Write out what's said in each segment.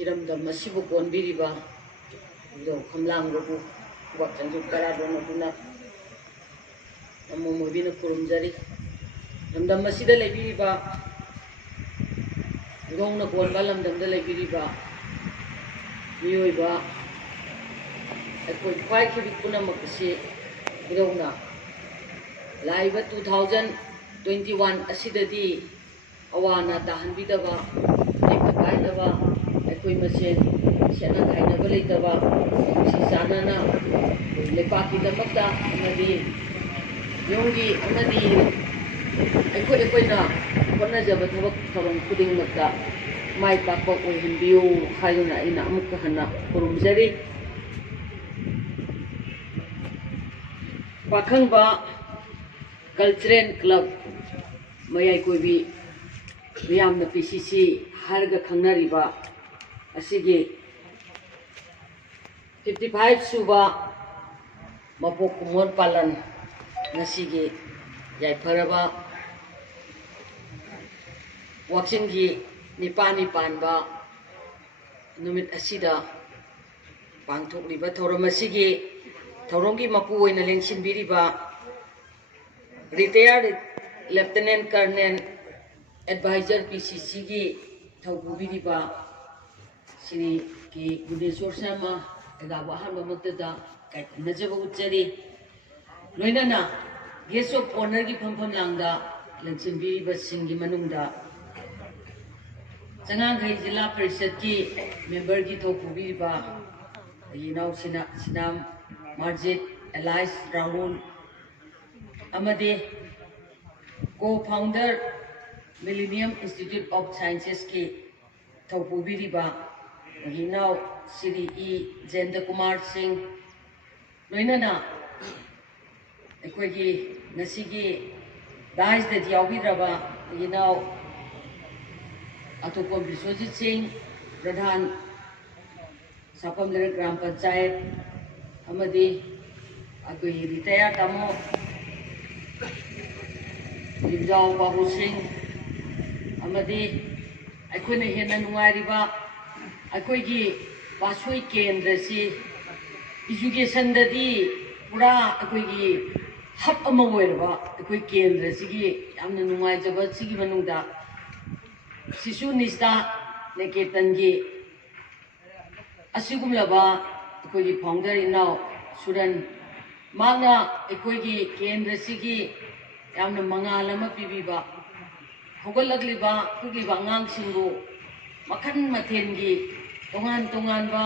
इरमदम मसिबु कोनबिरिबा दो खमलांगबु वक्तंजु करादोनदुना नमो मोबिना खुरुमजरी लमदम मसिदा लेबिरिबा गोंगना कोनबा लमदमदा लेबिरिबा मियोइबा अखोई ख्वाई खिबि पुनमकसे गोंगना लाइबा 2021 असिददी अवाना ताहनबिदबा लेखा कायदबा अखोई मसेन सेना खाइनबा लेतबा सी चानना लेपाकीदमक्ता अमदी योंगी अमदी अखोइना होनजब थबक थबम खुदिंगमक्ता माइ पाकपा ओइहनबियु हायना अइना अमुक हन्ना खुरुमजरी पाखंबा कल्चरल क्लब मयाई कोइबी मियामना पीसीसी हारगा खंगनारिबा असिगे 55 सुबा मपोक कुमोन पालन नसिगे याइफरबा वाक्सिंगी निपानी पानबा नुमित असिदा पांथोकलिबा थौरम असिगे थौरंगी मपु ओइना लेंसिनबिरिबा retired lieutenant colonel adviser PCC की थौबुबिरिबा श्री की गुनेश्वर शर्मा एदाबा हनमक्तदा काइनजब उच्चरी लोइनना गेस्ट ऑफ ऑनर की फमफम लांगदा लंचिनबिरिबा सिंगी मनुंगदा चंगांगै जिला परिषद की मेंबर की थौबुबिरिबा यिनाव सिनाम मार्जित एलाइस राहुल अमदे co-founder millennium institute of sciences के थौपुबिरिबा हिनाव श्री ई जेंद्र कुमार सिंह लोइनना अखोइगी नसिगी दाइसदा याउबिरबा हिनाव अतोपम विश्वजीत सिंह प्रधान सापमदर ग्राम पंचायत अमदे अखोइगी रिटायर तामो लिंजाव बाबू सिंह अमदी अखोइना हेना नुंगारिबा अखोइगी पासोई केंद्र से एजुकेशन ददी पूरा अखोइगी हब अमा ओइरबा अखोइ केंद्र सिगी यामना नुंगाइजबा सिगी मनुंगदा शिशु निष्ठा निकेतनगी असिगुमलबा अखोइगी फाउंडर इनाव सुरन मांगना अखोइगी केंद्र सिगी यामना मंगाल अमा पिबिबा होगलगलिबा कुगिबा अंगांगसिंगु मखन मथेनगी तोंगान तोंगानबा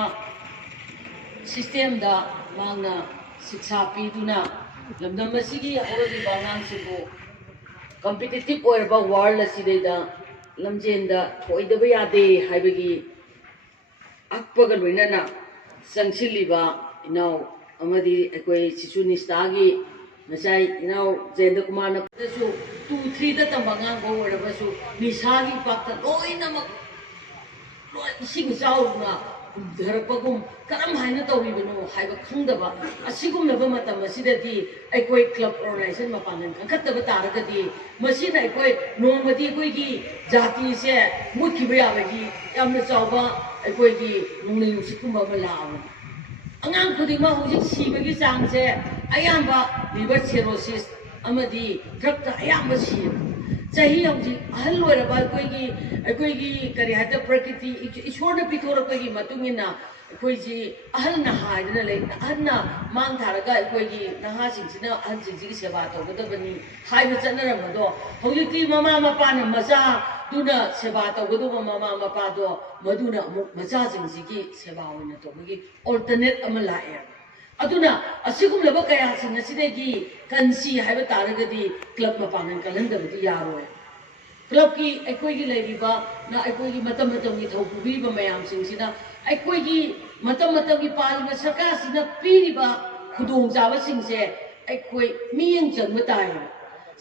सिस्टम दा मांगना शिक्षा पीदुना लमदम असिगी होगलिबा अंगांगसिंगु कॉम्पिटिटिव ओइरबा वर्ल्ड असिदैदा लमजेंदा थोइदबा यादे हाइबगी अक्पगा लोइनना संगसिलिबा इनाव अमदी अखोइ शिशु निष्ठागी नसाई इनाव जेंद्र कुमार नपदसु 2-3 दा तंबांगांग गो ओरबसु निसागी पाक्ता लोइनमक लोइ इसिंग चाउना धरपगुम करम हाइना तौरिबनो हाइबा खंगदबा असिगुमनबा मतम असिददी अखोइ क्लब ऑर्गेनाइजेशन मपानन खंखतबा तारगदी मसिना अखोइ नोंमदी अखोइगी जाति से मुखिबा याबगी यामना चाउबा अखोइगी नुंगले नुसिकुमबा लाव अंगांग खुदिमा हुजिक सिबगी चांगसे अयाम्बा लिवर सिरोसिस अमदी ड्रग अयाम्बा सी चाही हुजिक अहल लोइरबा अखोइगी करि हाइता प्रकृति ईश्वरना पिथोरपगी मतुंगिना अखोइजी अहल नहाइदना ले अहलना मांग थारगा अखोइगी नहासिंगसिना अहलसिंगसिगी सेवा तौगदबनी हाइबा चनरमदो हुजिकती ममा मपाना मचा दुना सेवा तौगदबा ममा मपादो मदुना अमुक मचासिंगसिगी सेवा ओइना तौबगी ऑल्टरनेट अमा लाए अदुना असिगुमलबा कयासिंग असिदगी कंसी हाइबा तारगदी क्लब मपानन कलहंदबदी यारोय क्लब की अखोइगी लेरिबा ना अखोइगी मतम मतमगी थौपुबीबा मयामसिंगसिना अखोइगी मतम मतमगी पालिबा सरकारसिना पीरिबा खुदोंचाबसिंगसे अखोइ मियंग चंगबा ताय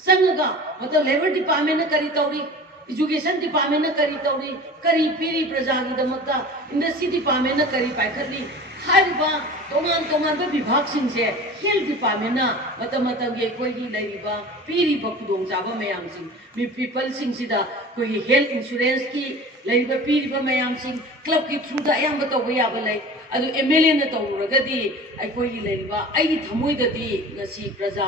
संगगा मतलब लेबर डिपार्टमेंट ना करी तौरी एजुकेशन डिपार्टमेंट ना करी तौरी करी पीरी प्रजागी दमकता इंडस्ट्री डिपार्टमेंट ना करी पाइखली हारिबा तोंगान तोंगान विभाग सिंसे हेल्थ डिपार्टमेंट ना मतम मतमगी अखोइगी लेरिबा पीरिबा खुदोंचाबा मयामसिंग मी पीपल सिंगसिदा कोई हेल्थ इंश्योरेंस की लेरिबा पीरिबा मयामसिंग क्लब की थ्रू दा अयाम तौब याबा लay adu MLA na tawragadi aikoi gi leiriba ai thamoi dadi ngasi praja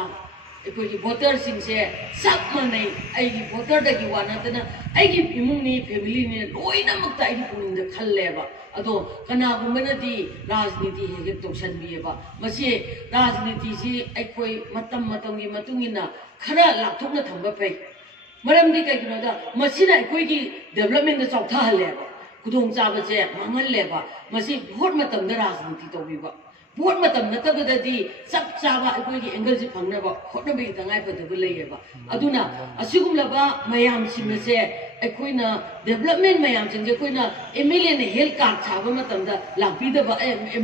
aikoi gi voter sing se sak manai ai gi voter da gi wana tana ai gi imung ni family ni loina makta ai gi puning da khalleba ado kana gumana di rajniti he tokshan bieba masi rajniti si aikoi matam gi matungina khara lakthokna thamba pai maram di kai gina da masina aikoi gi development da chautha haleba kudong chaba je mangal leba masi vote matam da rajniti tawbiba vote matam na tabada di sab chaba aikoi gi angle ji phangna ba hotna bi tangai pa da leyeba aduna asigum laba mayam simna se aikoi na development mayam sing je koi na MLA ne health card chaba matam da lakpi da ba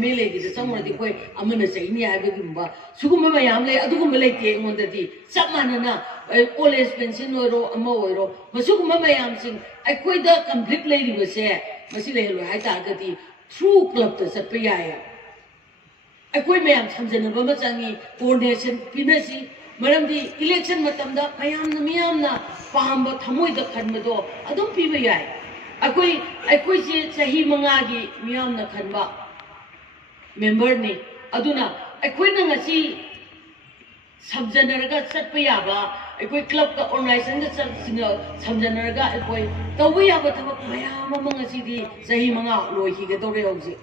MLA gi da samura di koi amana chaini ha ba gumba sugum mayam le adugum le te ngon da di sab manana old age pension oiro ama oiro masugum mayam sing aikoi da complete le ri ba se masi le lo hai ta ga di through club ta sat pa ya ya aikoi mayam samjanaba ma changi coordination pinasi maramdi election matamda mayamna pahamba thamoi da khanbado adum piba yai aikoi se sahi manga gi miyamna khanba member ni aduna aikoi na ngasi samjanaraga chatpa yaba aikoi club ka organization da chatsinga samjanaraga aikoi tawba yaba thabak mayam ma ngasi di sahi manga loi hi ga dore hauji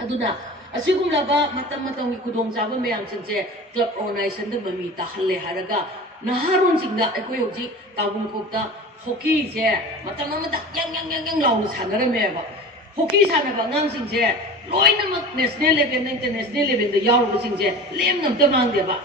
aduna asigum laba matam gi kudong chaba mayam singse club organization da mami ta halle haraga naharon singda aikoi hoji tabung kokta hockey je matam amata yang launu sanara meba hockey sanaba ngang singse loina mak national level international level da yaru singse lem nam ta mang deba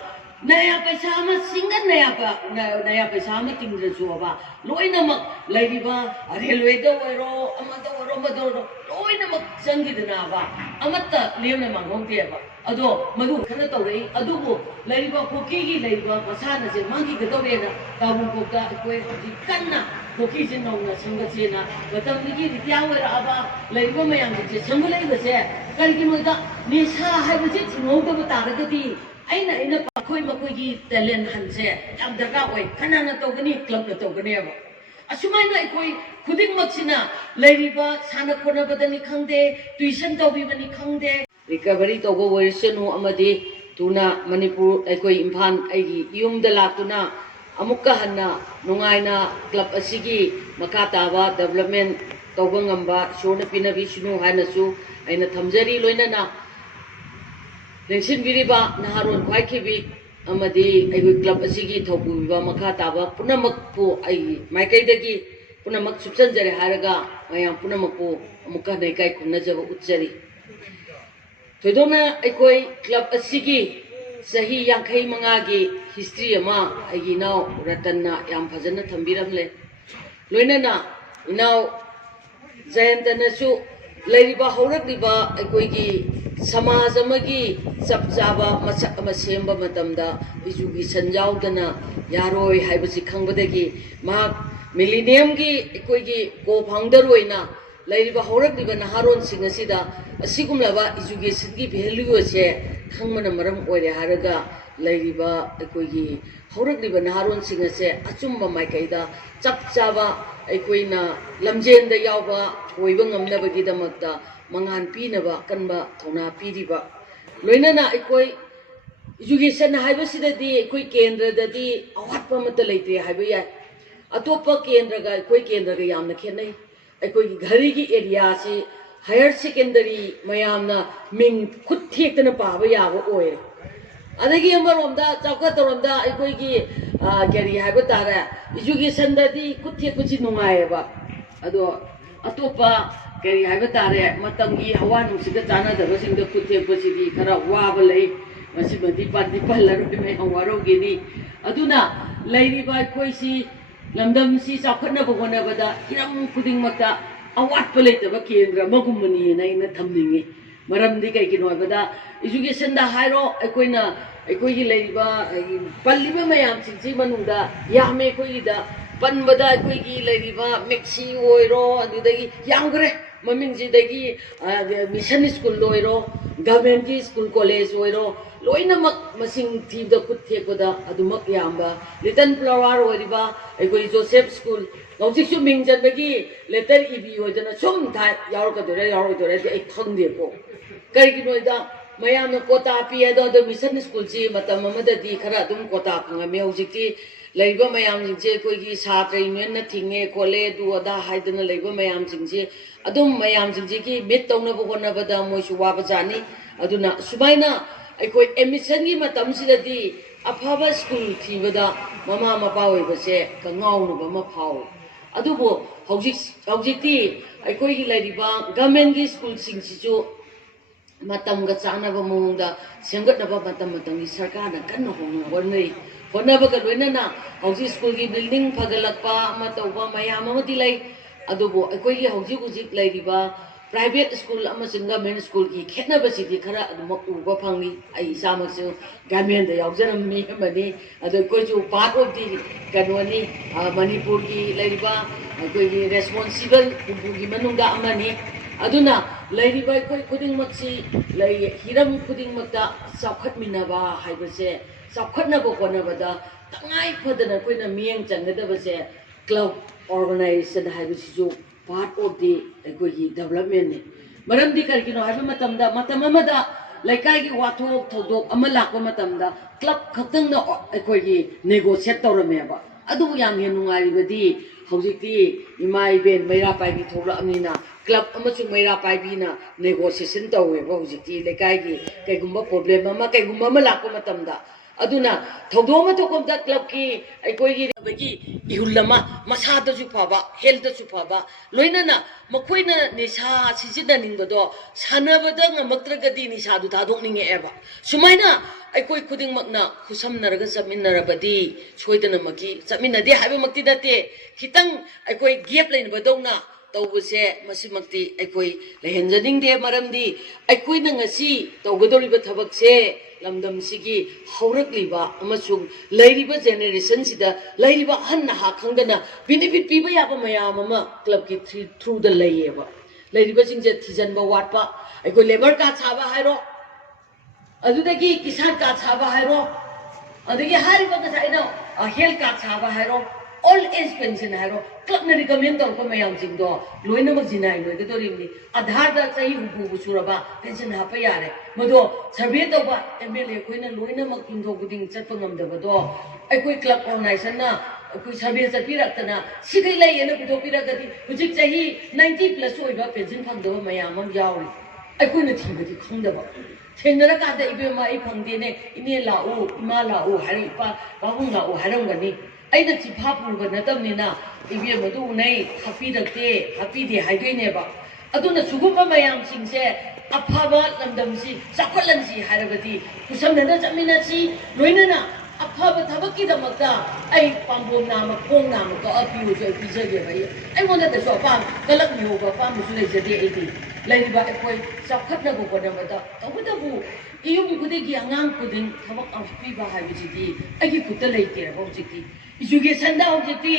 naya paisa ama singan naya paisa ama tingdra chuaba loina mak laibiba railway da oiro amata oiro madoro loina mak changidna ba amata lemna mangong deba ado madu khana tawrei adubu laiba hockey gi laiba pasana je mangi ga tawrena tabung kokta koi ji kanna hockey je nongna sanga chena batam gi ritya wera aba laiba mayam je sangulai ga se kalgi moda ni sa hai bu je thingau da taragati aina pakoi makoi gi talent hanse yam daga oi khana na tawgani club na tawgani aba asumai na koi khuding maksina laiba sana khona badani khangde tuition tawbibani khangde recovery tawbo wersenu amadi tuna manipur aikoi imphal aigi yumda latuna amukka hanna nungaina club asigi makataba development tawba ngamba shona pinabi sunu hanasu aina thamjari loinana lengsin biriba naharon khwaikhibi amadi aikoi club asigi thawbuba makataba punamakpu ai maikaidagi punamak subsanjare haraga mayam punamakpu amukka naikai khunajaba utjari Todona aikoi club asigi sahi yankai manga gi history ama aigi now ratanna yam phajana thambiramle loinana now jayantana su lairiba haurakliba aikoi gi samaj amagi chapchaba masak ama semba matamda education yaudana yaroi haibasi khangbadagi ma millennium gi aikoi gi co-founder oina lairiba haurakliba naharon singasida asigumlaba education gi value se khangmana maram oire haraga lairiba aikoi gi haurakliba naharon singase achumba maikaida chapchaba aikoina lamjen da yawba oiba ngamnabagi damakta mangan pinaba kanba thona piriba loinana aikoi education haibasida di aikoi kendra da di awatpa mata leite haiba ya atopa kendra ga aikoi kendra ga yamna khenai aikoi ghari gi area si higher secondary mayamna ming khut thekna paaba yaba oire adagi amaronda chawka toromda aikoi gi gari haiba tara education da di khut thekchi nungaeba ado atopa gari haiba tare matamgi hawa nusida chana da basingda khut thekchi di khara waba lei masibadi pandi pallar me awaro gedi aduna lairiba aikoi si lamdam si chawkhna bogona bada hiram khuding makta awat pelita ba kendra magumani na ina thamningi maram di kai kino bada education da hairo aikoina aikoi gi leiba palliba mayam sinchi manungda yame koi da panbada aikoi gi leiba mexi oiro adudagi yangre maming ji dagi mission school loiro government school college oiro loina mak masing thi da kut the koda adumak yamba little flower oiriba aikoi joseph school ꯍꯧꯖꯤꯛꯁꯨ ꯃꯤꯡ ꯆꯟꯕꯒꯤ letter ꯏꯕꯤꯌꯣꯗꯅ ꯁꯨꯝ ꯌꯥꯎꯔꯛꯀꯗꯣꯏꯔꯥ ꯌꯥꯎꯔꯣꯏꯗꯣꯏꯔꯥꯗꯤ ꯑꯩ ꯈꯪꯗꯦꯀꯣ ꯀꯔꯤꯒꯤꯅꯣꯗ ꯃꯌꯥꯝꯅ ꯀꯣꯇꯥ ꯄꯤ ꯑꯗꯣ mission ꯁ꯭ꯀꯨꯜꯁꯤ ꯃꯇꯝ ꯑꯃꯗꯗꯤ ꯈꯔ ꯑꯗꯨꯝ ꯀꯣꯇꯥ ꯐꯪꯉꯝꯃꯦ ꯍꯧꯖꯤꯛꯇꯤ ꯂꯩꯕ ꯃꯌꯥꯝꯁꯤꯡꯁꯦ ꯑꯩꯈꯣꯏꯒꯤ ꯁꯥꯇ꯭ꯔ ꯌꯨꯅꯤꯌꯟꯅ ꯊꯤꯡꯉꯦ ꯈꯣꯠꯂꯦ ꯑꯗꯨ ꯑꯗꯥ ꯍꯥꯏꯗꯅ ꯂꯩꯕ ꯃꯌꯥꯝꯁꯤꯡꯁꯦ ꯑꯗꯨꯝ ꯃꯌꯥꯝꯁꯤꯡꯁꯤꯒꯤ ꯃꯤꯠ ꯇꯧꯅꯕ ꯍꯣꯠꯅꯕꯗ ꯃꯣꯏꯁꯨ ꯋꯥꯕꯖꯥꯠꯅꯤ ꯑꯗꯨꯅ ꯁꯨꯃꯥꯏꯅ ꯑꯩꯈꯣꯏ ꯑꯦꯗꯃꯤꯁꯟꯒꯤ ꯃꯇꯝꯁꯤꯗꯗꯤ ꯑꯐꯕ ꯁ꯭ꯀꯨꯜ ꯊꯤꯕꯗ ꯃꯃꯥ ꯃꯄꯥ ꯑꯣꯏꯕꯁꯦ ꯀꯉꯥꯎꯅꯕ ꯑꯃ ꯐꯥꯎꯏ ꯑꯗꯨꯕꯨ ꯍꯧꯖꯤꯛꯇꯤ ꯑꯩꯈꯣꯏꯒꯤ ꯂꯩꯔꯤꯕ ꯒꯚꯔꯟꯃꯦꯟꯠꯒꯤ ꯁ꯭ꯀꯨꯜꯁꯤꯡꯁꯤꯁꯨ ꯃꯇꯝꯒ ꯆꯥꯅꯕ ꯃꯑꯣꯡꯗ ꯁꯦꯝꯒꯠꯅꯕ ꯃꯇꯝꯒꯤ ꯁꯔꯀꯥꯔꯅ ꯀꯟꯅ ꯍꯣꯠꯅꯔꯤ ꯍꯣꯠꯅꯕꯒ ꯂꯣꯏꯅꯅ ꯍꯧꯖꯤꯛ ꯁ꯭ꯀꯨꯜꯒꯤ ꯕꯤꯜꯗꯤꯡ ꯐꯒꯠꯂꯛꯄ ꯑꯃ ꯇꯧꯕ ꯃꯌꯥꯝ ꯑꯃꯗꯤ ꯂꯩ ꯑꯗꯨꯕꯨ ꯑꯩꯈꯣꯏꯒꯤ ꯍꯧꯖꯤꯛ ꯂꯩꯔꯤꯕ ꯄ꯭ꯔꯥꯏꯚꯦꯠ ꯁ꯭ꯀꯨꯜ ꯑꯃꯁꯨꯡ ꯒꯚꯔꯟꯃꯦꯟꯠ ꯁ꯭ꯀꯨꯜꯒꯤ ꯈꯦꯠꯅꯕꯁꯤꯗꯤ ꯈꯔ ꯑꯗꯨꯃꯛ ꯎꯕ ꯐꯪꯏ ꯑꯩ ꯏꯁꯥꯃꯛꯁꯨ ꯒꯚꯔꯟꯃꯦꯟꯠꯗ ꯌꯥꯎꯖꯔꯝꯃꯤ ꯑꯃꯅꯤ ꯑꯗꯣ ꯑꯩꯈꯣꯏꯁꯨ ꯄꯥꯔꯠ ꯑꯣꯐ ꯗꯤ ꯀꯩꯅꯣꯅꯤ ꯃꯅꯤꯄꯨꯔꯒꯤ ꯂꯩꯔꯤꯕ ꯑꯩꯈꯣꯏꯒꯤ ꯔꯦꯁꯄꯣꯟꯁꯤꯕꯜ ꯍꯨꯝꯐꯨꯒꯤ ꯃꯅꯨꯡꯗ ꯑꯃꯅꯤ ꯑꯗꯨꯅ ꯂꯩꯔꯤꯕ ꯑꯩꯈꯣꯏ ꯈꯨꯗꯤꯡꯃꯛꯁꯤ ꯍꯤꯔꯝ ꯈꯨꯗꯤꯡꯃꯛꯇ ꯆꯥꯎꯈꯠꯃꯤꯟꯅꯕ ꯍꯥꯏꯕꯁꯦ ꯆꯥꯎꯈꯠꯅꯕ ꯍꯣꯠꯅꯕꯗ ꯇꯉꯥꯏ ꯐꯗꯅ ꯑꯩꯈꯣꯏꯅ ꯃꯤꯠꯌꯦꯡ ꯆꯪꯒꯗꯕꯁꯦ ꯀ꯭ꯂꯕ ꯑꯣꯔꯒꯅꯥꯏꯖꯦꯁꯟ ꯍꯥꯏꯕꯁꯤꯁꯨ ꯄꯥꯔꯠ ꯑꯣꯐ ꯗꯤ ꯑꯩꯈꯣꯏꯒꯤ ꯗꯦꯕꯂꯞꯃꯦꯟꯠꯅꯤ ꯃꯔꯝꯗꯤ ꯀꯔꯤꯒꯤꯅꯣ ꯍꯥꯏꯕ ꯃꯇꯝꯗ ꯃꯇꯝ ꯑꯃꯗ ꯂꯩꯀꯥꯏꯒꯤ ꯋꯥꯊꯣꯛ ꯊꯧꯗꯣꯛ ꯑꯃ ꯂꯥꯛꯄ ꯃꯇꯝꯗ ꯀ꯭ꯂꯕ ꯈꯛꯇꯪꯅ ꯑꯩꯈꯣꯏꯒꯤ ꯅꯦꯒꯣꯁꯤꯌꯦꯠ ꯇꯧꯔꯝꯃꯦꯕ ꯑꯗꯨꯕꯨ ꯌꯥꯝ ꯍꯦꯟꯅ ꯅꯨꯡꯉꯥꯏꯔꯤꯕꯗꯤ ꯍꯧꯖꯤꯛꯇꯤ ꯏꯃꯥ ꯏꯕꯦꯟ ꯃꯩꯔꯥ ꯄꯥꯏꯕꯤ ꯊꯣꯛꯂꯛꯑꯕꯅꯤꯅ ꯀ꯭ꯂꯕ ꯑꯃꯁꯨꯡ ꯃꯩꯔꯥ ꯄꯥꯏꯕꯤꯅ ꯅꯦꯒꯣꯁꯤꯌꯦꯁꯟ ꯇꯧꯋꯦꯕ ꯍꯧꯖꯤꯛꯇꯤ ꯂꯩꯀꯥꯏꯒꯤ ꯀꯩꯒꯨꯝꯕ ꯄ꯭ꯔꯣꯕ꯭ꯂꯦꯝ ꯑꯃ ꯀꯩꯒꯨꯝꯕ ꯑꯃ ꯂꯥꯛꯄ ꯃꯇꯝꯗ ꯑꯗꯨꯅ ꯊꯧꯗꯣꯛ ꯑꯃ ꯊꯣꯛꯄꯗ ꯀ꯭ꯂꯕꯀꯤ ꯑꯩꯈꯣꯏꯒꯤ ꯏꯍꯨꯜ ꯑꯃ ꯃꯁꯥꯗꯁꯨ ꯐꯕ ꯍꯦꯜꯊꯇꯁꯨ ꯐꯕ ꯂꯣꯏꯅꯅ ꯃꯈꯣꯏꯅ ꯅꯤꯁꯥ ꯁꯤꯖꯤꯟꯅꯅꯤꯡꯕꯗꯣ ꯁꯥꯟꯅꯕꯗ ꯉꯝꯃꯛꯇ꯭ꯔꯒꯗꯤ ꯅꯤꯁꯥꯗꯨ ꯊꯥꯗꯣꯛꯅꯤꯡꯉꯛꯑꯦꯕ ꯁꯨꯃꯥꯏꯅ ꯑꯩꯈꯣꯏ ꯈꯨꯗꯤꯡꯃꯛꯅ ꯈꯨꯠꯁꯝꯅꯔꯒ ꯆꯠꯃꯤꯟꯅꯔꯕꯗꯤ ꯁꯣꯏꯗꯅꯃꯛꯀꯤ ꯆꯠꯃꯤꯟꯅꯗꯦ ꯍꯥꯏꯕꯃꯛꯇꯤ ꯅꯠꯇꯦ ꯈꯤꯇꯪ ꯑꯩꯈꯣꯏ ꯒꯦꯞ ꯂꯩꯅꯕꯗꯧꯅ ꯇꯧꯕꯁꯦ ꯃꯁꯤꯃꯛꯇꯤ ꯑꯩꯈꯣꯏ ꯂꯩꯍꯟꯖꯅꯤꯡꯗꯦ ꯃꯔꯝꯗꯤ ꯑꯩꯈꯣꯏꯅ ꯉꯁꯤ ꯇꯧꯒꯗꯧꯔꯤꯕ ꯊꯕꯛꯁꯦ ꯂꯝꯗꯝꯁꯤꯒꯤ ꯍꯧꯔꯛꯂꯤꯕ ꯑꯃꯁꯨꯡ ꯂꯩꯔꯤꯕ ꯖꯦꯅꯦꯔꯦꯁꯟꯁꯤꯗ ꯂꯩꯔꯤꯕ ꯑꯍꯟ ꯅꯍꯥ ꯈꯪꯗꯅ ꯕꯤꯅꯤꯐꯤꯠ ꯄꯤꯕ ꯌꯥꯕ ꯃꯌꯥꯝ ꯑꯃ ꯀ꯭ꯂꯕꯀꯤ ꯊ꯭ꯔꯨꯗ ꯂꯩꯌꯦꯕ ꯂꯩꯔꯤꯕꯁꯤꯡꯁꯦ ꯊꯤꯖꯤꯟꯕ ꯋꯥꯠꯄ ꯑꯩꯈꯣꯏ ꯂꯦꯕꯔ ꯀꯥꯔꯗ ꯁꯥꯕ ꯍꯥꯏꯔꯣ ꯑꯗꯨꯗꯒꯤ ꯀꯤꯁꯥꯟ ꯀꯥꯔꯗ ꯁꯥꯕ ꯍꯥꯏꯔꯣ ꯑꯗꯒꯤ ꯍꯥꯏꯔꯤꯕ ꯉꯁꯥꯏ ꯑꯩꯅ ꯍꯦꯜꯊ ꯀꯥꯔꯗ ꯁꯥꯕ ꯍꯥꯏꯔꯣ ꯑꯣꯜ ꯑꯦꯖ ꯄꯦꯟꯁꯟ ꯍꯥꯏꯔꯣ ꯀ꯭ꯂꯕꯅ ꯔꯤꯀꯃꯦꯟ ꯇꯧꯔꯛꯄ ꯃꯌꯥꯝꯁꯤꯡꯗꯣ ꯂꯣꯏꯅꯃꯛ ꯖꯤꯅꯥꯏ ꯑꯣꯏꯒꯗꯧꯔꯤꯕꯅꯤ ꯑꯙꯥꯔꯗ ꯆꯍꯤ 60 ꯁꯨꯔꯕ ꯄꯦꯟꯁꯟ ꯍꯥꯞꯄ ꯌꯥꯔꯦ ꯃꯗꯣ ꯁꯔꯚꯦ ꯇꯧꯕ MLA ꯑꯩꯈꯣꯏꯅ ꯂꯣꯏꯅꯃꯛ ꯌꯨꯝꯊꯣꯡ ꯈꯨꯗꯤꯡ ꯆꯠꯄ ꯉꯝꯗꯕꯗꯣ ꯑꯩꯈꯣꯏ ꯀ꯭ꯂꯕ ꯑꯣꯔꯒꯅꯥꯏꯖꯦꯁꯟꯅ ꯑꯩꯈꯣꯏ ꯁꯔꯚꯦ ꯆꯠꯄꯤꯔꯛꯇꯅ ꯁꯤꯈꯩ ꯂꯩꯌꯦꯅ ꯄꯨꯊꯣꯛꯄꯤꯔꯒꯗꯤ ꯍꯧꯖꯤꯛ ꯆꯍꯤ 90+ ꯑꯣꯏꯕ ꯄꯦꯟꯁꯟ ꯐꯪꯗꯕ ꯃꯌꯥꯝ ꯑꯃ ꯌꯥꯎꯔꯤ ꯑꯩꯈꯣꯏꯅ ꯊꯤꯕꯗꯤ ꯈꯪꯗꯕ ꯊꯦꯡꯅꯔꯀꯥꯟꯗ ꯏꯕꯦꯝꯃ ꯑꯩ ꯐꯪꯗꯦꯅꯦ ꯏꯅꯦ ꯂꯥꯛꯎ ꯏꯃꯥ ꯂꯥꯛꯎ ꯍꯥꯏꯔ ꯏꯄꯥ ꯄꯥꯕꯨꯡ ꯂꯥꯛꯎ ꯍꯥꯏꯔꯝꯒꯅꯤ ꯑꯩꯅ ꯆꯤꯐꯥ ꯄꯨꯕ ꯅꯠꯇꯕꯅꯤꯅ ꯏꯕꯦꯝ ꯑꯗꯨ ꯎꯅꯩ ꯍꯥꯞꯄꯤꯗꯦ ꯍꯥꯏꯗꯣꯏꯅꯦꯕ ꯑꯗꯨꯅ ꯁꯤꯒꯨꯝꯕ ꯃꯌꯥꯝꯁꯤꯡꯁꯦ ꯑꯐꯕ ꯂꯝꯗꯝꯁꯤ ꯆꯥꯎꯈꯠꯍꯟꯁꯤ ꯍꯥꯏꯔꯕꯗꯤ ꯈꯨꯠꯁꯝꯅꯅ ꯆꯠꯃꯤꯟꯅꯁꯤ ꯂꯣꯏꯅꯅ ꯑꯐꯕ ꯊꯕꯛꯀꯤꯗꯃꯛꯇ ꯑꯩ ꯄꯥꯝꯕꯣꯝ ꯅꯥꯝꯃ ꯈꯣꯡ ꯅꯥꯝꯃ ꯀꯛꯑ ꯄꯤꯌꯨꯁꯨ ꯑꯩ ꯄꯤꯖꯒꯦꯕ ꯑꯩꯉꯣꯟꯗꯁꯨ ꯀꯂꯛꯃꯤꯍꯧꯕ ꯑꯄꯥꯝꯕꯁꯨ ꯂꯩꯖꯗꯦ ꯑꯩꯗꯤ ꯂꯩꯔꯤꯕ ꯑꯩꯈꯣꯏ ꯆꯥꯎꯈꯠꯅꯕ ꯍꯣꯠꯅꯕꯗ ꯇꯧꯕꯇꯕꯨ ꯏꯌꯨꯝ ꯈꯨꯗꯤꯡꯒꯤ ꯑꯉꯥꯡ ꯈꯨꯗꯤꯡ ꯊꯕꯛ ꯄꯤꯕ ꯍꯥꯏꯕꯁꯤꯗꯤ ꯑꯩꯒꯤ ꯈꯨꯠꯇ ꯂꯩꯇꯦꯕ ꯍꯧꯖꯤꯛꯇꯤ ꯏꯖꯨꯀꯦꯁꯟꯗ ꯍꯧꯖꯤꯛꯇꯤ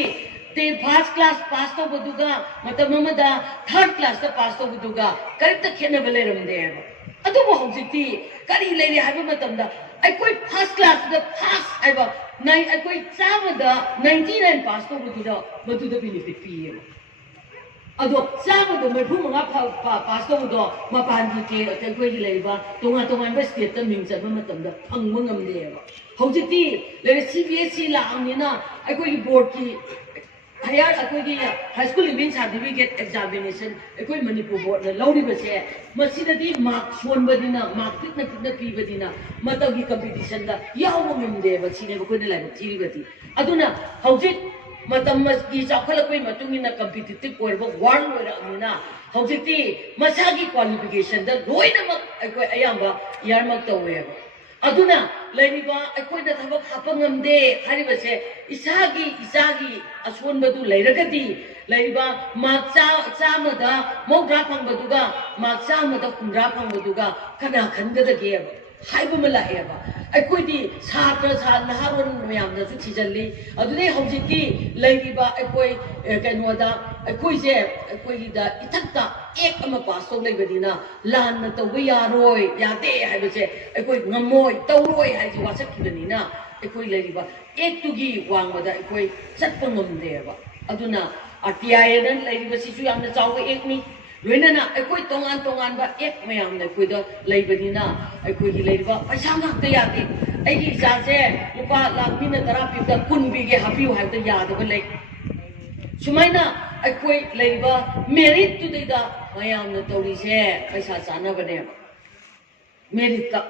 ꯐꯥꯔꯁ ꯀ꯭ꯂꯥꯁ ꯄꯥꯁ ꯇꯧꯕꯗꯨꯒ ꯃꯇꯝ ꯑꯃꯗ ꯊꯥꯔꯠ ꯀ꯭ꯂꯥꯁꯇ ꯄꯥꯁ ꯇꯧꯕꯗꯨꯒ ꯀꯔꯤꯝꯇ ꯈꯦꯠꯅꯕ ꯂꯩꯔꯝꯗꯦꯕ ꯑꯗꯨꯕꯨ ꯍꯧꯖꯤꯛꯇꯤ ꯀꯔꯤ ꯂꯩꯔꯤ ꯍꯥꯏꯕ ꯃꯇꯝꯗ ꯑꯩꯈꯣꯏ ꯐꯥꯔꯁ ꯀ꯭ꯂꯥꯁꯇ ꯐꯥꯁ ꯍꯥꯏꯕ ꯑꯩꯈꯣꯏ 100ꯗ 99 ꯄꯥꯁ ꯇꯧꯕꯗꯨꯗ ꯃꯗꯨꯗ ꯕꯤꯅꯤꯐꯤꯠ ꯄꯤꯌꯦꯕ ꯑꯗꯣ 100ꯗ 35 ꯄꯥꯁ ꯇꯧꯕꯗꯣ ꯃꯄꯥꯟꯒꯤ ꯑꯩꯈꯣꯏꯒꯤ ꯂꯩꯔꯤꯕ ꯇꯣꯉꯥꯟꯕ ꯁ꯭ꯇꯦꯠꯇ ꯃꯤꯡ ꯆꯟꯕ ꯃꯇꯝꯗ ꯐꯪꯕ ꯉꯝꯗꯦꯕ ꯍꯧꯖꯤꯛꯇꯤ CBSE ꯂꯥꯛꯑꯕꯅꯤꯅ ꯑꯩꯈꯣꯏꯒꯤ ꯕꯣꯔꯗꯀꯤ ꯑꯩꯈꯣꯏꯒꯤ high school leaving certificate examination ꯑꯩꯈꯣꯏ ꯃꯅꯤꯄꯨꯔ ꯕꯣꯔꯗꯅ ꯂꯧꯔꯤꯕꯁꯦ ꯃꯁꯤꯗꯗꯤ ꯃꯥꯔꯛ ꯁꯣꯟꯕꯅꯤꯅ ꯃꯥꯔꯛ ꯄꯤꯛꯅ ꯄꯤꯕꯅꯤꯅ ꯃꯇꯝꯒꯤ ꯀꯝꯄꯤꯇꯤꯁꯟꯗ ꯌꯥꯎꯕ ꯉꯝꯗꯦꯕ ꯁꯤꯅꯦꯕ ꯑꯩꯈꯣꯏꯅ ꯂꯥꯏꯕꯛ ꯊꯤꯔꯤꯕꯗꯤ ꯑꯗꯨꯅ ꯍꯧꯖꯤꯛ ꯃꯇꯝꯒꯤ ꯆꯥꯎꯈꯠꯂꯛꯄꯒꯤ ꯃꯇꯨꯡ ꯏꯟꯅ ꯀꯝꯄꯤꯇꯤꯇꯤꯚ ꯑꯣꯏꯔꯕ ꯋꯥꯔꯜ ꯑꯣꯏꯔꯛꯑꯕꯅꯤ나 ꯍꯧꯖꯤꯛꯇꯤ ꯃꯁꯥꯒꯤ ꯀ꯭ꯋꯥꯂꯤꯐꯤꯀꯦꯁꯟꯗ ꯂꯣꯏꯅꯃꯛ ꯑꯩꯈꯣꯏ ꯑꯌꯥꯝꯕ ꯏꯌꯥꯔꯃꯛ ꯇꯧꯋꯦꯕ ꯑꯗꯨꯅ ꯂꯩꯔꯤꯕ ꯑꯩꯈꯣꯏꯅ ꯊꯕꯛ ꯍꯥꯞꯄ ꯉꯝꯗꯦ ꯍꯥꯏꯔꯤꯕꯁꯦ ꯏꯆꯥꯒꯤ ꯑꯁꯣꯟꯕꯗꯨ ꯂꯩꯔꯒꯗꯤ ꯂꯩꯔꯤꯕ ꯃꯥꯔꯛ 100ꯗ 90 ꯐꯪꯕꯗꯨꯒ ꯃꯥꯔꯛ 100ꯗ 50 ꯐꯪꯕꯗꯨꯒ ꯀꯅꯥ ꯈꯟꯒꯗꯒꯦꯕ ꯍꯥꯏꯕ ꯑꯃ ꯂꯥꯛꯑꯦꯕ ꯑꯩꯈꯣꯏꯗꯤ ꯅꯍꯥꯔꯣꯟ ꯃꯌꯥꯝꯅꯁꯨ ꯊꯤꯖꯤꯜꯂꯤ ꯑꯗꯨꯗꯩ ꯍꯧꯖꯤꯛꯇꯤ ꯂꯩꯔꯤꯕ ꯑꯩꯈꯣꯏ ꯀꯩꯅꯣꯗ ꯑꯩꯈꯣꯏꯁꯦ ꯑꯩꯈꯣꯏꯒꯤꯗ ꯏꯊꯛꯇ ꯑꯦꯛ ꯑꯃ ꯄꯥꯁ ꯇꯧ ꯂꯩꯕꯅꯤꯅ ꯂꯥꯟꯅ ꯇꯧꯕ ꯌꯥꯗꯦ ꯍꯥꯏꯕꯁꯦ ꯑꯩꯈꯣꯏ ꯉꯝꯃꯣꯏ ꯇꯧꯔꯣꯏ ꯍꯥꯏꯁꯦ ꯋꯥꯁꯛꯈꯤꯕꯅꯤꯅ ꯑꯩꯈꯣꯏ ꯂꯩꯔꯤꯕ ꯑꯦꯛꯇꯨꯒꯤ ꯋꯥꯡꯃꯗ ꯑꯩꯈꯣꯏ ꯆꯠꯄ ꯉꯝꯗꯦꯕ ꯑꯗꯨꯅ RTI nan lai ba si su yam na chaw ek ni loina na akoi tongan tongan ba ek mayam na koi da lai ba ni na akoi gi lai ba paisa ngak ta ya ti ai gi sa se lupa lakh min na tara pi da kun bi ge hapiu ha ta ya da ba lai sumaina akoi lai ba merit tu da mayam na tawri se paisa chana ba ne merit ta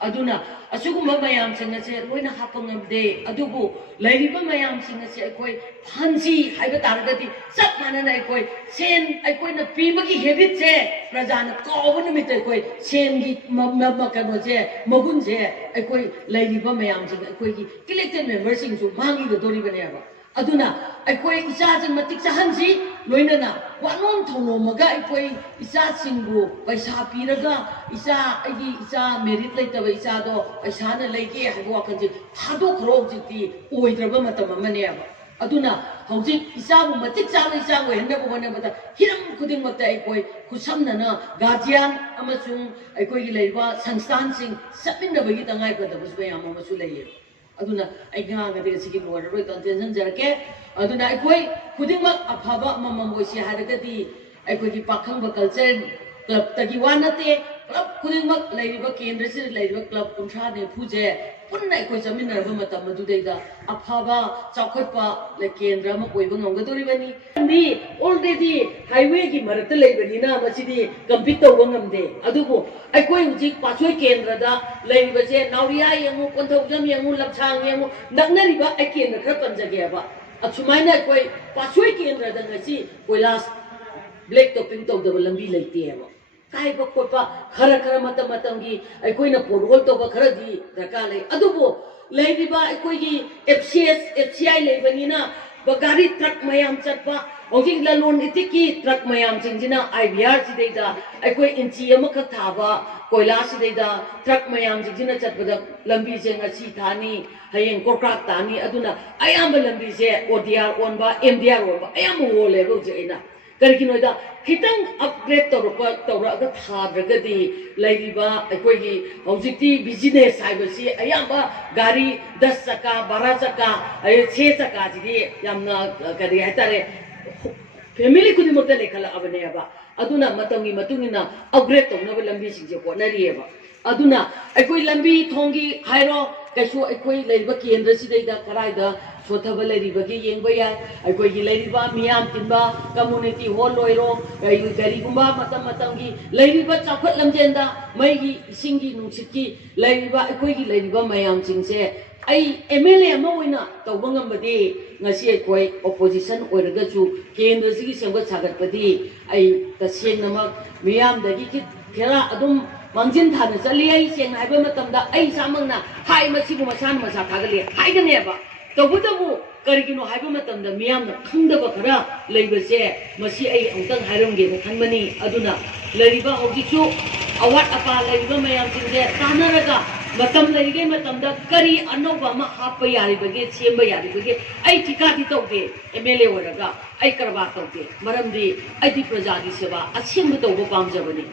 aduna asugumba mayam singa se loina hapangam de adubu lairiba mayam singa se akoi phansi haiba targati sap manana akoi sen akoi na pimagi habit se prajana kawa numit akoi sen gi mamma kano se magun se akoi lairiba mayam singa akoi gi elected members sing su mangi ga dori bane ba aduna akoi isa jang matik sahansi loina na wanon thono maga akoi isa singbu paisa piraga isa agi isa merit laitaba isa do paisa na leike hago akan ji thado khro jiti oidraba matam amane ba aduna hauji isa bu matik chang isa go henda bu bana bata hiram kuding makta akoi khusamna na guardian amasung akoi gi leiba sangstan sing sapinna bagi tangai pa da busba yam amasu leiye aduna ai nga ga de sigi lo ro ton tension jarake aduna akoi kuding mak aphaba mamam go si haragati akoi gi pakhang ba culture club tagi wanate club kuding mak leiba kendra si leiba club kunthra ne phuje punna akoi jamin ra matam madu deida aphaba chakhotpa le kendra ma koi bang ngam dori bani ni already highway gi marat leibani na masidi compete to ngam de adubu akoi uji pachoi kendra da leiba je nauria yengu konthau jam yengu lapchang yengu naknari ba akendra khra panjage ba achumaina akoi pachoi kendra da ngasi koilas black topping to da lambi leite ba kai ba ko pa khara khara matam gi akoi na porol to ba khara di daka le adubu leiba akoi gi FCS FCI leibani na ba gari truck mayam chatpa ojing la lon itiki truck mayam jingjina IBR si deida akoi inchi ama kha thaba koila si deida truck mayam jingjina chatpada lambi je ngasi thani hayeng korkrak tani aduna ayam lambi je ODR on ba MDR on ba ayam wo level je ina karikino da kitang upgrade tawra ga thadraga di laiba akoi gi hojikti business haibasi ayamba gari 10 chaka 12 chaka 6 chaka ji yamna kari haitare family kudi mota lekhala abane ba aduna matangi matungina upgrade tawna lambi sing je ponari ba aduna akoi lambi thongi hairo kaisu akoi leiba kendra si deida karaida sothaba leiriba gi yengba ya akoi gi leiriba miyam tinba community hall loiro gari gumba matam gi leiriba chakhot lamjenda mai gi singi nungsit gi leiriba akoi gi leiriba mayam singse ai MLA ama oina tawba ngambadi ngasi akoi opposition oiraga chu kendra sigi semba sagatpadi ai tasengna miyam dagi ki khera adum mangjin thana chali ai seng haiba matamda ai samangna hai masibu masan masa thagale haigane ba tawbudabu karigino haiba matamda miyamna khangdaba khara leibase masi ai amtang hairamge na khanmani aduna lariba hojichu awat apa lariba mayam singde tanaraga matam larige matamda kari anoba ma happa yari bage semba yari bage ai tikati tawge MLA oraga ai karba tawge maramdi ai di praja gi seva asemba tawba pamjabani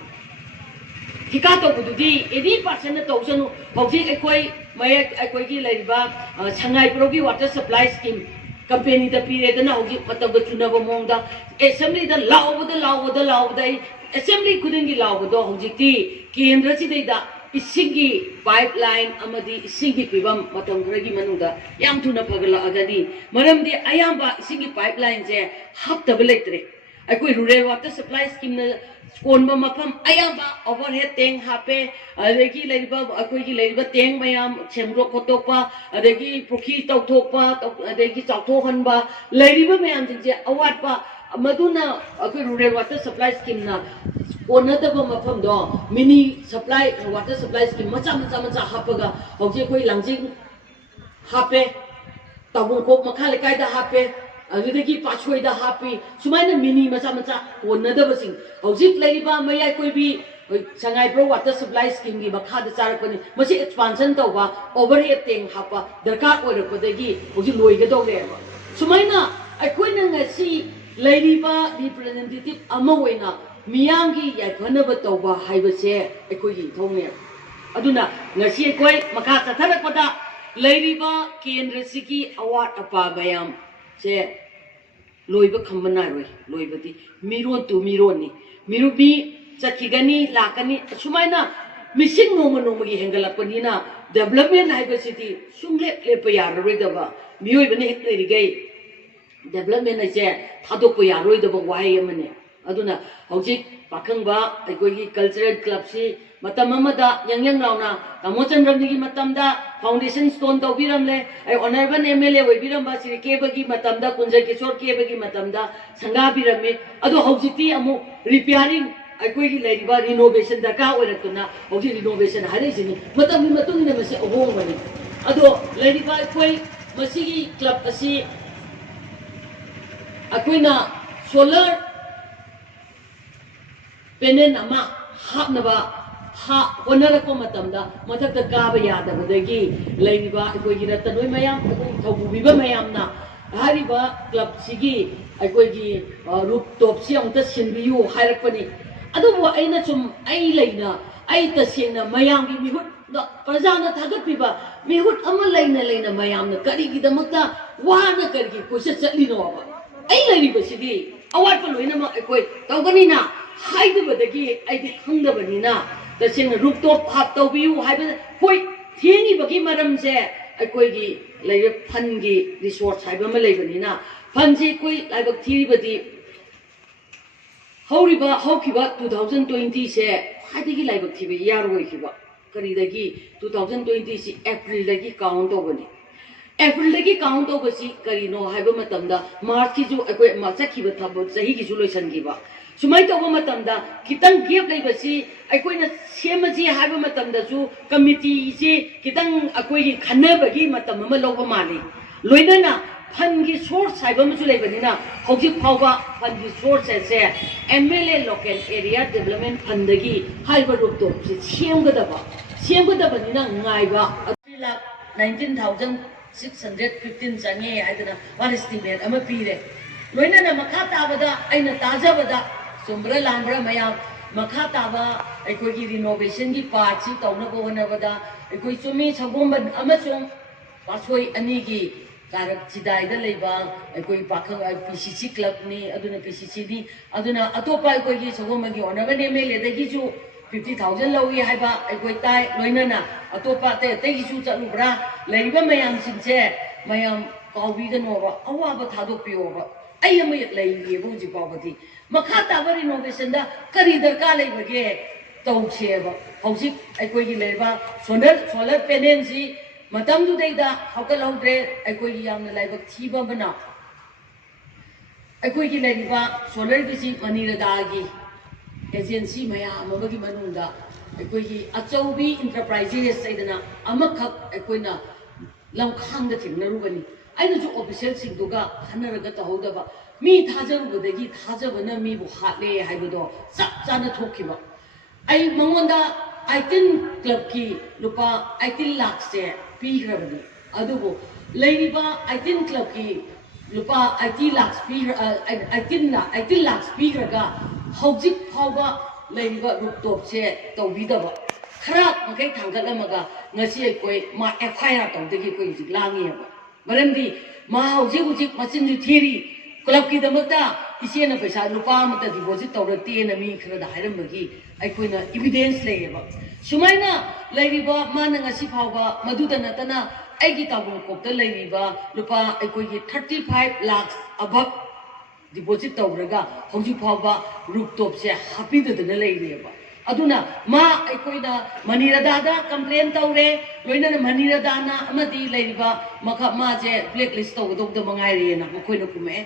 tika tawbududi any person tawsanu hauji akoi mayak akoi gi laiba sangai progi water supply scheme company da period na hauji patawga chunaba mongda assembly da lawda assembly kudingi lawdo hauji ti kendra si deida isingi pipeline amadi isingi pibam matam gragi manuda yam thuna phagala agadi maramdi ayamba isingi pipeline je hapta beleitre akoi rural water supply scheme na konba mafam ayamba overhead tank hape adegi leiba akoi gi leiba tank mayam chemro khotokpa adegi pukhi tawthokpa adegi chawthohanba leiba mayam je awatpa maduna akoi rural water supply scheme na onadaba mafam do mini supply water supply scheme macha hapaga hoje koi langjing hape tabung kok makhale kaida hape adudagi pachoi da happy sumaina mini macha onadaba sing hojik leiba mayai koi bi sangai pro water supply scheme gi makha da charakpani masi expansion tawba overhead tank hapa darkar oirakpadagi hoji loiga dawle ba sumaina akoina ngasi leiba representative ama oina miyamgi yaifhanaba tawba haibase akoigi thongne aduna ngasi akoi makha chatharakpada leiba kendra sigi awat apa mayam se लोइब खम्बना रोय लोइबदी मिरोन तु मिरोनी मिरुबी चखिगनी लाकनी सुमाइना missing नोम नोमगी हेंगलपनीना development हाइबसिटी सुंगले लेप यारोइदबा मियोइबने हेक लेरिगै development है थादोप यारोइदबा Y अमने अदुना हौजिक पाखंबा अखोगी cultural club से मतम अमदा young राउना तामो चंद्रमनी मतमदा foundation stone तौबिरमले आई honourable MLA ओइबिरमबा सिरि केबगी मतमदा कुंजय किशोर केबगी मतमदा संगाबिरमे अदो हौजिती अमु repairing अखोगी लेरिबा renovation दरकार ओइरतुना हौजि renovation हारेसिनि मतमनि मतुंगिना मसे अहोंगबनि अदो लेरिबा अखोई मसिगी क्लब असि अखोइना सोलर पेनेल अमा हापनबा हा ओनरको मतमदा मथक्ता काबा यादबदगी लेरिबा अखोगी रतनोय मयाम थौबुबिबा मयामना हारिबा क्लब सिगी अखोगी रूप टॉप सि अंत सिनबियु हायरकपनि अदुबो अइना सुम अइ लेना अइ तसेंना मयामगी मिहुट प्रजाना थागतपिबा मिहुट अमा लेना लेना मयामना करिगिदमक्ता वाना करगी कोसे चटलिनोबा अइ लेरिबसिदी अवाटपा लोइनमा अखोय तौगनिना हाइदबदगी आइदि खंगदबनिना तसेंना रूपटॉप हाप तौबियु हाइबा कोई थेंगिबगी मरमसे अखोयगी लेरे फंगी रिसोर्स हाइबा म लेबनिना फंजे कोई लाइबक थीरिबदी हौरिबा हौखिबा 2020 से हाइदगी लाइबक थीबे यारोइखिबा करिदगी 2020 से अप्रैल दगी काउंट तौबनी अप्रैल दगी काउंट तौबसी करिनो हाइबा मतमदा मार्च की जो अखोय माचखिबा थबो सही की जो लोइसनगिबा सुमाइ तौबा मतमदा खितंग गेप लेबसी अखोइना सेमजी हाइबा मतमदासु कमिटी से खितंग अखोइगी खन्नबगी मतम अमा लौबा माली लोइनना फंगी सोर्स हाइबा मसु लेबनिना हौजिक फावबा फंगी सोर्स से एमएलए लोकल एरिया डेवलपमेंट फंडगी हाइबा रुपतो से सेमगदबनिना ngaइबा 19,615 चंगे आइदना वन एस्टिमेट अमा पीरे लोइनना मखा ताबदा अइना ताजबदा सुम्ब्रा लांब्रा मयाम मखा ताबा अखोगी रिनोवेशन की पार्ट तौनबो होनबदा अखोई चुमी सगोंबन अमसुंग पासोई अनीगी कारक चिदाइदा लेबा अखोई पाखंग पीसीसी क्लब नि अदुना पीसीसी दी अदुना अतोपा अखोगी सगोंबगी ऑनरेबल एमएलए दगी 50,000 लौई हाइबा अखोई ताई लोइनना अतोपा ते तेगिसु चलुब्रा लेरिबा मयाम सिंसे मयाम काउबीगनोबा अवाबा थादोपियोबा आई हम लेबो जी पावदी मखा ताबा रिनोवेशन दा करी दरकार लेबगे तौसेबा हौजिक अखोगी लेबा सोलर पैनल जी मतम दुदैदा हौकल हौद्रे अखोगी यामना लाइबक थीबा बना अखोगी लेबा सोलर गिसी मनीरदागी एजेंसी मयाम अमगी मनुंदा अखोगी अचौबी इंटरप्राइजेस सैदना अमखक अखोइना लमखांग थिंगनरुबनी अइना जो ऑफिशियल सिंगदुगा हनरगा तहौदबा मी थाजरुबदगी थाजबना मीबु हाले हाइबदो चप चाना थोखिबा आई मंगोंदा 18 क्लब की लुपा 18 लाख से पीग्रबनी अदुबो लेरिबा 18 क्लब की लुपा 18 लाख पीग्रगा हौजिक फावबा लेरिबा रूपटॉप से तौबिदबा खरा मकै थांगलमगा ngasi कोई मा एफआईआर तौदगी कोई जिक लांगेबा मरमदी मा हौजिक मचिन थेरी क्लब की दमता इसेना पैसा रुपा मत डिपोजिट तौरते नमी खरदा हाइरमबगी अखोइना एविडेंस लेबा सुमाइना लेरिबा माना ngasi फावबा मदुदा नतना आइगी ताबुल कोक्ता लेरिबा रुपा अखोइगी 35 लाख अबक डिपोजिट तौरगा हौजिक फावबा रूपटॉप से हापिददना लेरिबा अदुना मा अखोइना मनीरदादा कंप्लेन तौरे लोइना मनीरदाना अमदी लेरिबा मखा माजे ब्लैक लिस्ट तौगदोगद मंगाइरेना मखोइना कुमे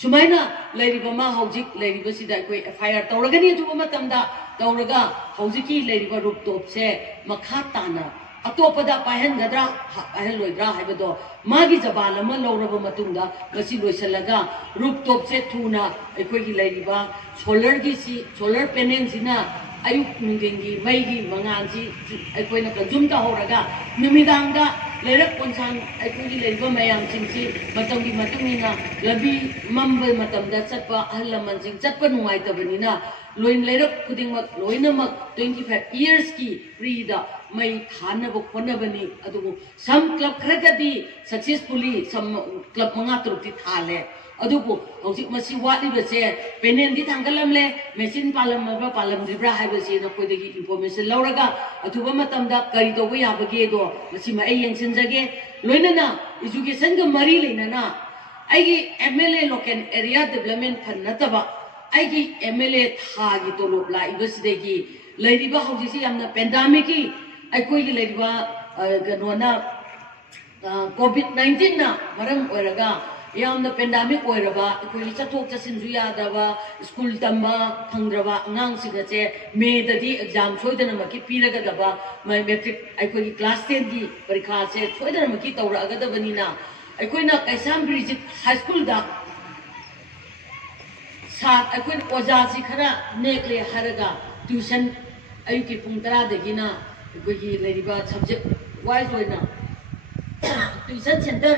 सुमाइना लेरिबा मा हौजिक लेरिबा सिदा कोई एफआईआर तौरगनी दुबा मतमदा तौरगा हौजिकी लेरिबा रूपटॉप से मखा ताना अतोपदा पाहनगद्रा पाहनलोइद्रा हाइबदो मागी जबान अमा लौरबा मतुंगा गसी लोइसलगा रूपटॉप से थुना अखोइगी लेरिबा सोलर पैनल सिना अयुक नुंगिंगी मैगी मंगानसी अखोइना कंजुम तहौरगा नुमिदांगा लेरक कोनसांग अखोइगी लेरिबा मयाम सिंगसी मतंगी मतुंगिना लबी मम्ब मतमदा चटपा अहल लमनसिंग चटपा नुंगाइतबनिना लोइन लेरक खुदिंगमक लोइनमक 25 इयर्स की फ्रीदा मई थानबो खोनबनी अदुबो सम क्लब खरगदी सक्सेसफुली सम क्लब मंगा तुरुक्ति थाले अदुबो हौजिक मसी वाटलिबसे पेनेन दि थांगलमले मेसिन पालमबा पालमद्रिब्रा हाइबसे नकोइदगी इन्फॉर्मेशन लौरगा अथुबा मतमदा करी तौबा याबगे दो मसी मा एय यंगसिनजगे लोइनना एजुकेशन ग मरी लेनना आइगी MLA local area development fund नतबा आइगी एमएलए थागी तोलोब लाइबसदेगी लेरिबा हौजिसे यामना पेंडेमिक की अखोइगी लेरिबा गनोना COVID-19 ना मरम ओरगा यामना पेंडेमिक ओरबा अखोइगी चथोक चसिनजु यादबा स्कूल तंबा फंगद्रबा अंगांसिगचे मे ददी एग्जाम सोइदनमकी पीरगदबा मैट्रिक अखोइगी क्लास 10 की परीक्षा से सोइदनमकी तौरगदबनिना अखोइना कैसाम ब्रिजिट हाई स्कूल दा सात अखोइन ओजासी खरा नेकले हरगा ट्यूशन अयुकी पुंग 10 दगिना अखोइगी लेरिबा सब्जेक्ट वाइज ओइना ट्यूशन सेंटर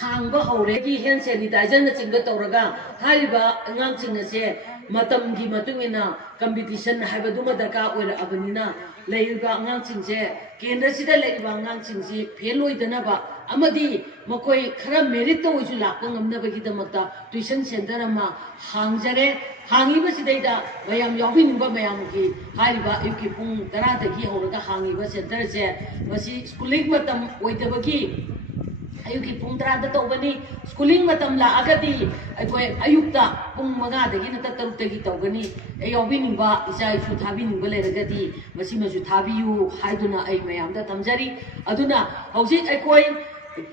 हांग हौरे की हैंड सैनिटाइजर चिंग तौरगा हारिबा अंगांसिंग से मतम की मतुंगिना कंपटीशन हाइबदुमा दरकार ओइरा अबनिना लेरिबा अंगांसिंग से केंद्र सिदा लेरिबा अंगांसिंग से फेल ओइदनबा अमदी मकोई खरा मेरिट तो ओइसु लाप ngamnabagi damakta ट्यूशन सेंटर अमा हांगजरे हांगिबा सिदैदा मयाम याबिनिबा मयाम की हारिबा युकी पुंग 10 दगी हौरगा हांगिबा सेंटर से मसी स्कूलिंग मतम ओइदबगी अयुकी पुंग 10 दा तौबनी स्कूलिंग मतम लाअगदी अखोय अयुक्ता पुंग 5 दगी नता 6 दगी तौगनी याबिनिबा इसा इसु थाबिनिबा लेरगदी मसी मजु थाबियु हाइदुना अय मयामदा तमजरी अदुना हौजि अखोय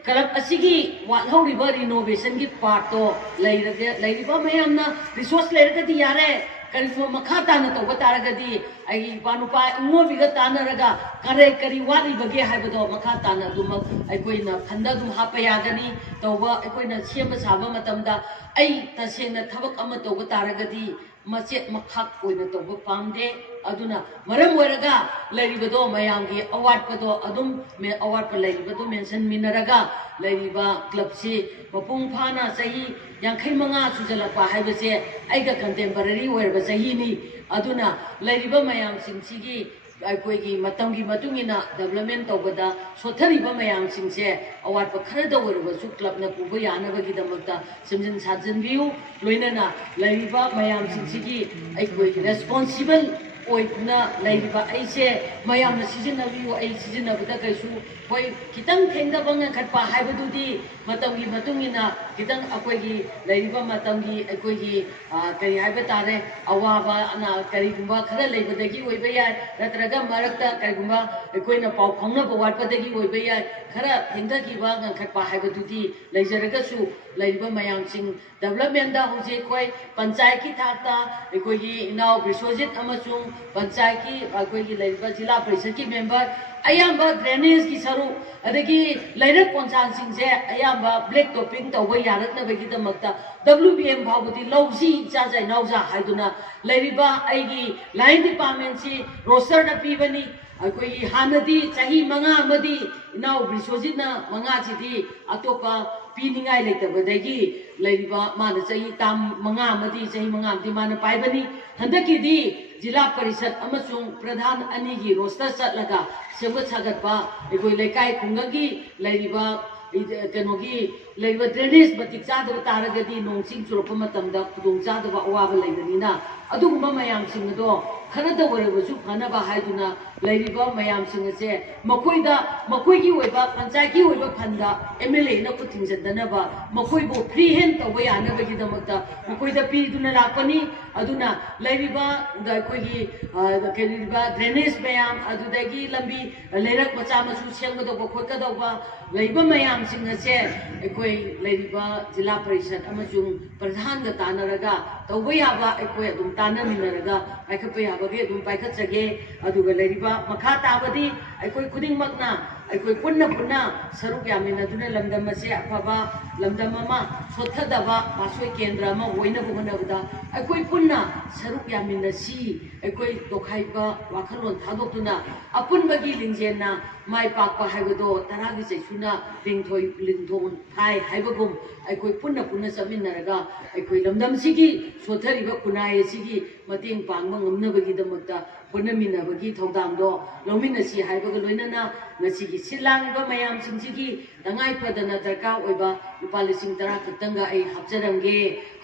क्लब असिगी वालहौरिबा रिनोवेशन की पार्ट तो लेरिबा मयामना रिसोर्स लेरगदी यारे करिफो मखा ताना तौबा तारगदी आई बानुपा इंगोबिगा तानरगा करे करी वालिबगे हाइबदो मखा ताना दुम अखोइना फंदा दुम हापा यागनी तौबा अखोइना सेम साबा मतमदा आई तसेना थबक अमा तौबा तारगदी मचेत मखाक ओइना तौबा पामदे अदुना मरम ओरगा लेरिबदो मयामगी अवार्डपदो अदुम मे अवार्ड लेरिबदो मेंशन मिनरगा लेरिबा क्लब से मपुंग फाना सही 55 सुजलपा हाइबसे आइगा कंटेम्पररी ओइरबा सहीनी अदुना लेरिबा मयाम सिंसिगी अखोइगी मतंगी मतुंगिना डेवलपमेंट तौबदा सोथरिबा मयाम सिंसे अवार्ड खरदा ओइरबसु क्लबना पुबा यानबगी दमकता सिमजन साजनबियु लोइनना लेरिबा मयाम सिंसिगी अखोइगी रेस्पोंसिबल ओइना लेरिबा ऐसे मयाम सिजनबियु ऐ सिजनबदा कैसु होय खितंग थेंगदबा ngखटपा हाइबदुदी मतंगी मतुंगिना खितंग अखोइगी लेरिबा मतंगी अखोइगी करी हाइबा तारे अवाबा ना करीगुंबा खरा लेबदगी ओइबा याय नत्रगा मरक्ता करीगुंबा अखोइना पाउ फंगनबा वाटपदगी ओइबा याय खरा थेंगदगिबा ngखटपा हाइबदुदी लेजरगसु लेरिबा मयामसिंग डेवलपमेंट दा होजे कोई पंचायत की थाकता अखोइगी इनाव बिश्वजित अमसुंग पंचायत की अखोइगी लेरिबा जिला परिषद की मेंबर अयाबा ड्रेनेज की सरू अदगी लेरक कोंसांग से अयाबा ब्लैक टॉपिंग तौबा यारकनबगी दमकता WBM भावबुदी लौजी चाजाय नाउजा हाइदुना लेरिबा आइगी लाइन डिपार्टमेंट सी रोस्टर न पीबनी अखोइगी हानदी चाही 5 अमदी इनाव बिश्वजितना 5 सिदी अतोपा पीनिंगाय लेतबदगी लेरिबा माना चाही ताम 5 अमदी चाही 5 अमदी माना पाइबनी हंदकीदी जिला परिषद अमसुंग प्रधान अनिगी रोस्टर चलगा सेवत सागतपा एकोई लेकाय खुंगगी लेरिबा कनोगी लेरिबा ड्रेनेज मतिक चादब तारगदी नोंसिंग चुरप मतमदा खुदोंग चादब अवाब लेगनीना अदुगुमा मयामसिंगदो खरदा वरबसु फनबा हाइदुना लेरिबा मयामसिंगसे मकोइदा मकोइगी ओइबा पंचायती ओइबा फंदा MLA ना कुथिंजदनबा मकोइबो फ्री हैंड तौबा यानबगी दमकता मकोइदा पीदुना लापनी अदुना लेरिबा दकोइगी केरिबा ड्रेनेज मयाम अदुदगी लंबी लेरक मचा मसु सेंगदबो खोटकदबा लेरिबा मयामसिंगसे एकोइ लेरिबा जिला परिषद अमसुंग प्रधान द तानरगा तौबा याबा एकोइ अदुम तानमिनरगा पाइखपे याबगे अदुम पाइखचगे अदुगा लेरिबा मखा ताबदी एकोइ खुदिंगमकना एकोइ पुन्ना पुन्ना सरुक यामिनदुना लमदम से अफबा लमदम अमा सोथदबा पासोइ केंद्र अमा ओइनबो होनबदा एकोइ पुन्ना सरुक यामिनसी एकोइ तोखाइबा वाखलोन थादोक्तुना अपुनबगी लिंजेना माइ पाकपा हाइबदो तरागी चैसुना लिंथोन थाइ हाइबगुम एकोइ पुन्ना पुन्ना चमिनरगा एकोइ लमदम सिगी सोथरिबा कुनाय सिगी ꯃꯇꯦꯡ ꯄꯥꯡꯕ ꯉꯝꯅꯕꯒꯤꯗꯃꯛꯇ ꯍꯣꯠꯅꯃꯤꯟꯅꯕꯒꯤ ꯊꯧꯗꯥꯡꯗꯣ ꯂꯧꯃꯤꯟꯅꯁꯤ ꯍꯥꯏꯕꯒ ꯂꯣꯏꯅꯅ ꯉꯁꯤꯒꯤ ꯁꯤꯜ ꯂꯥꯡꯂꯤꯕ ꯃꯌꯥꯝꯁꯤꯡꯁꯤꯒꯤ ꯇꯉꯥꯏ ꯐꯗꯅ ꯗꯔꯀꯥꯔ ꯑꯣꯏꯕ ꯂꯨꯄꯥ 10,10 ꯈꯛꯇꯪꯒ ꯑꯩ ꯍꯥꯞꯆꯔꯝꯒꯦ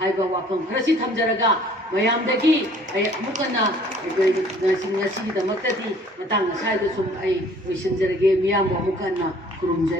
ꯍꯥꯏꯕ ꯋꯥꯐꯝ ꯈꯔꯁꯤ ꯊꯝꯖꯔꯒ ꯃꯌꯥꯝꯗꯒꯤ ꯑꯩ ꯑꯃꯨꯛ ꯍꯟꯅ ꯑꯩꯈꯣꯏ ꯉꯁꯤꯒꯤꯗꯃꯛꯇꯗꯤ ꯃꯇꯥꯡ ꯑꯁ꯭ꯋꯥꯏꯗ ꯁꯨꯝ ꯑꯩ ꯂꯣꯏꯁꯤꯟꯖꯔꯒꯦ ꯃꯤꯌꯥꯝꯕꯨ ꯑꯃꯨꯛ ꯍꯟꯅ ꯈꯨꯔꯨꯝꯖꯔꯤ